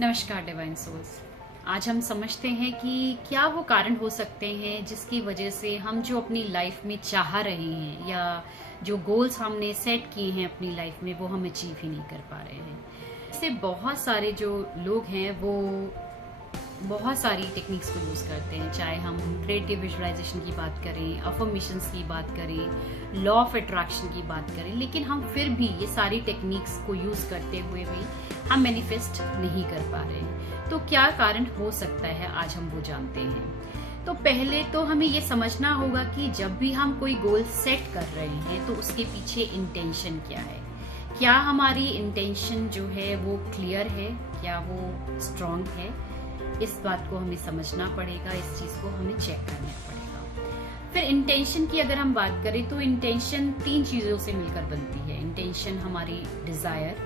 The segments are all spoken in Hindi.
नमस्कार डिवाइन सोल्स। आज हम समझते हैं कि क्या वो कारण हो सकते हैं जिसकी वजह से हम जो अपनी लाइफ में चाह रहे हैं या जो गोल्स हमने सेट किए हैं अपनी लाइफ में वो हम अचीव ही नहीं कर पा रहे हैं। इससे बहुत सारे जो लोग हैं वो बहुत सारी टेक्निक्स को यूज़ करते हैं, चाहे हम क्रिएटिव विजुअलाइजेशन की बात करें, अफर्मेशंस की बात करें, लॉ ऑफ अट्रैक्शन की बात करें, लेकिन हम फिर भी ये सारी टेक्निक्स को यूज़ करते हुए भी हम मैनिफेस्ट नहीं कर पा रहे हैं। तो क्या कारण हो सकता है, आज हम वो जानते हैं। तो पहले तो हमें ये समझना होगा कि जब भी हम कोई गोल सेट कर रहे हैं तो उसके पीछे इंटेंशन क्या है। क्या हमारी इंटेंशन जो है वो क्लियर है, क्या वो स्ट्रांग है, इस बात को हमें समझना पड़ेगा, इस चीज को हमें चेक करना पड़ेगा। फिर इंटेंशन की अगर हम बात करें तो इंटेंशन 3 चीजों से मिलकर बनती है। इंटेंशन हमारी डिजायर,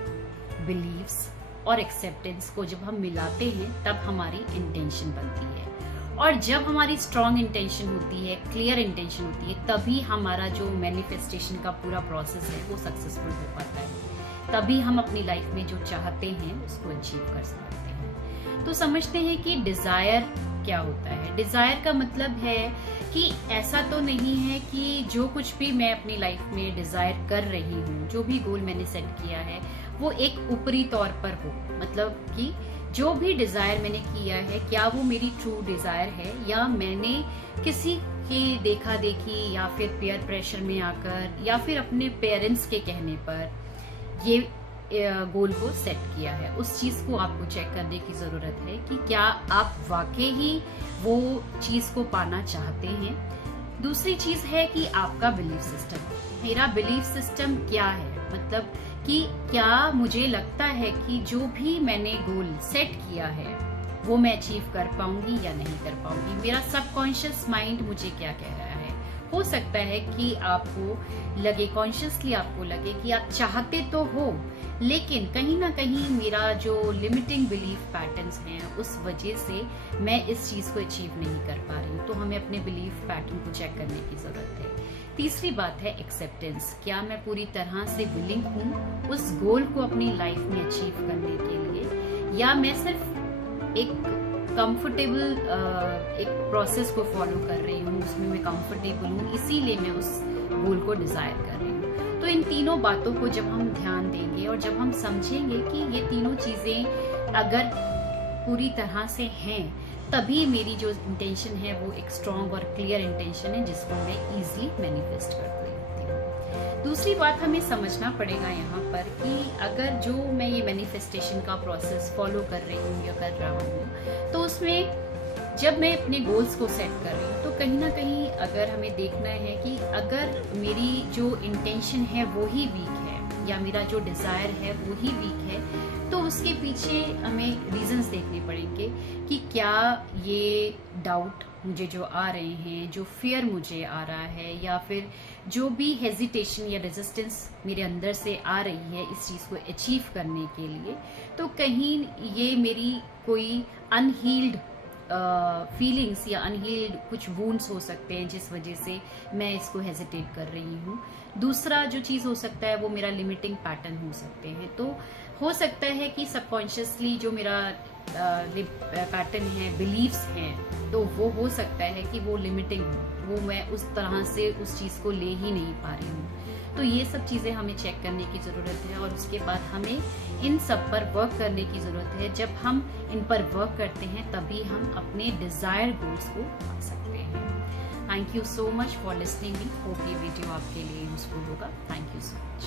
बिलीव्स और एक्सेप्टेंस को जब हम मिलाते हैं तब हमारी इंटेंशन बनती है। और जब हमारी स्ट्रॉन्ग इंटेंशन होती है, क्लियर इंटेंशन होती है, तभी हमारा जो मैनिफेस्टेशन का पूरा प्रोसेस है वो सक्सेसफुल हो पाता है। तभी हम अपनी लाइफ में जो चाहते हैं उसको अचीव कर सकते हैं। तो समझते हैं कि डिजायर क्या होता है। डिजायर का मतलब है कि ऐसा तो नहीं है कि जो कुछ भी मैं अपनी लाइफ में डिजायर कर रही हूँ, जो भी गोल मैंने सेट किया है वो एक ऊपरी तौर पर हो। मतलब कि जो भी डिजायर मैंने किया है क्या वो मेरी ट्रू डिजायर है या मैंने किसी की देखा देखी या फिर पीयर प्रेशर में आकर या फिर अपने पेरेंट्स के कहने पर ये गोल को सेट किया है। उस चीज को आपको चेक करने की जरूरत है कि क्या आप वाकई ही वो चीज को पाना चाहते हैं। दूसरी चीज है कि आपका बिलीफ सिस्टम। मेरा बिलीफ सिस्टम क्या है, मतलब कि क्या मुझे लगता है कि जो भी मैंने गोल सेट किया है वो मैं अचीव कर पाऊंगी या नहीं कर पाऊंगी। मेरा सबकॉन्शियस माइंड मुझे क्या कह रहा है। हो सकता है कि आपको लगे, कॉन्शियसली आपको लगे कि आप चाहते तो हो, लेकिन कहीं ना कहीं मेरा जो लिमिटिंग बिलीफ पैटर्न्स हैं उस वजह से मैं इस चीज को अचीव नहीं कर पा रही हूँ। तो हमें अपने बिलीफ पैटर्न को चेक करने की जरूरत है। तीसरी बात है एक्सेप्टेंस। क्या मैं पूरी तरह से विलिंग हूँ उस गोल को अपनी लाइफ में अचीव करने के लिए, या मैं सिर्फ एक कंफर्टेबल एक प्रोसेस को फॉलो कर रही हूँ, उसमें मैं कंफर्टेबल हूँ इसीलिए मैं उस गोल को डिजायर कर रही हूँ। तो इन तीनों बातों को जब हम ध्यान देंगे और जब हम समझेंगे कि ये तीनों चीजें अगर पूरी तरह से हैं, तभी मेरी जो इंटेंशन है वो एक स्ट्रॉन्ग और क्लियर इंटेंशन है जिसको मैं इजीली मैनिफेस्ट कर लेती हूँ। दूसरी बात हमें समझना पड़ेगा यहाँ पर कि अगर जो मैं ये मैनिफेस्टेशन का प्रोसेस फॉलो कर रही हूँ या कर रहा हूँ, तो उसमें जब मैं अपने गोल्स को सेट कर रही हूँ तो कहीं ना कहीं अगर हमें देखना है कि अगर मेरी जो इंटेंशन है वो ही वीक है या मेरा जो डिजायर है वो ही वीक है, तो उसके पीछे हमें रीजंस देखने पड़ेंगे कि क्या ये डाउट मुझे जो आ रहे हैं, जो फियर मुझे आ रहा है, या फिर जो भी हेजिटेशन या रेजिस्टेंस मेरे अंदर से आ रही है इस चीज को अचीव करने के लिए, तो कहीं ये मेरी कोई अनहील्ड फीलिंग्स या अनहील्ड कुछ वुंड्स हो सकते हैं जिस वजह से मैं इसको हेजिटेट कर रही हूँ। दूसरा जो चीज हो सकता है वो मेरा लिमिटिंग पैटर्न हो सकते हैं। तो हो सकता है कि सबकॉन्शियसली जो मेरा पैटर्न है, बिलीव्स हैं, तो वो हो सकता है कि वो लिमिटिंग हो, वो मैं उस तरह से उस चीज को ले ही नहीं पा रही हूँ। तो ये सब चीजें हमें चेक करने की जरूरत है और उसके बाद हमें इन सब पर वर्क करने की जरूरत है। जब हम इन पर वर्क करते हैं तभी हम अपने डिजायर गोल्स को पा सकते हैं। Thank you so much for listening me. Hope ये वीडियो आपके लिए यूजफुल होगा। Thank you so much.